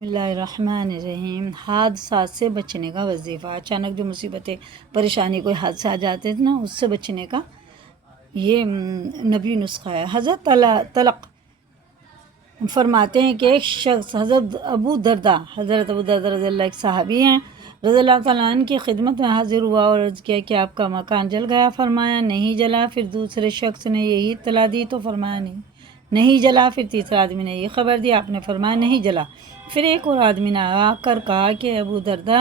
بسم اللہ الرحمن الرحیم۔ حادثات سے بچنے کا وظیفہ۔ اچانک جو مصیبتیں پریشانی کوئی حادثہ آ جاتے تھے نا، اس سے بچنے کا یہ نبی نسخہ ہے۔ حضرت طلق فرماتے ہیں کہ ایک شخص حضرت ابو دردہ رضی اللہ ایک صحابی ہیں، رضی اللہ تعالیٰ عنہ کی خدمت میں حاضر ہوا اور عرض کیا کہ آپ کا مکان جل گیا؟ فرمایا نہیں جلا۔ پھر دوسرے شخص نے یہی اطلاع دی تو فرمایا نہیں جلا۔ پھر تیسرا آدمی نے یہ خبر دی، آپ نے فرمایا نہیں جلا۔ پھر ایک اور آدمی نے آ کر کہا کہ ابو دردہ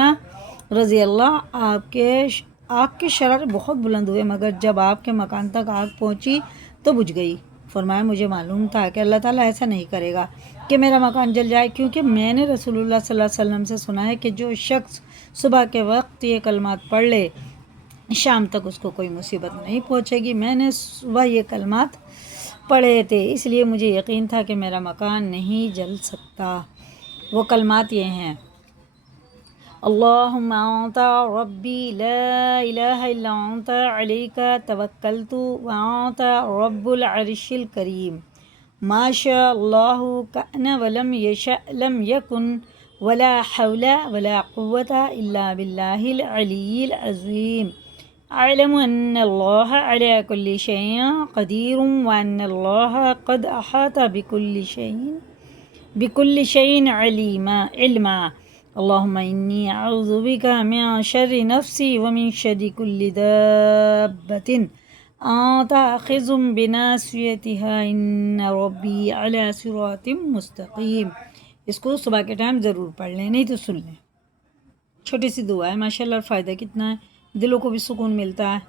رضی اللہ آگ کے شرر بہت بلند ہوئے، مگر جب آپ کے مکان تک آگ پہنچی تو بجھ گئی۔ فرمایا مجھے معلوم تھا کہ اللہ تعالیٰ ایسا نہیں کرے گا کہ میرا مکان جل جائے، کیونکہ میں نے رسول اللہ صلی اللہ علیہ وسلم سے سنا ہے کہ جو شخص صبح کے وقت یہ کلمات پڑھ لے شام تک اس کو کوئی مصیبت نہیں پہنچے گی۔ میں نے صبح یہ کلمات پڑھے تھے، اس لیے مجھے یقین تھا کہ میرا مکان نہیں جل سکتا۔ وہ کلمات یہ ہیں: اللہم انت ربی لا الہ الا انت علیک توکلت وانت رب العرش الکریم ما شاء اللہ کان ولم یشأ لم یکن ولا حول ولا قوة الا باللہ العلی العظیم اعلم ان اللہ علی کل شیء قدیر وان اللہ قد احاط بكل شيء علما اللهم إني أعوذ بك من شر نفسي ومن شر كل دابة أنت آخذ بناصيتها إن ربي على صراط مستقيم۔ اس کو صبح کے ٹائم ضرور پڑھ لیں، نہیں تو سن لیں۔ چھوٹی سی دعا ہے، ماشاءاللہ، فائدہ کتنا ہے، دلوں کو بھی سکون ملتا ہے۔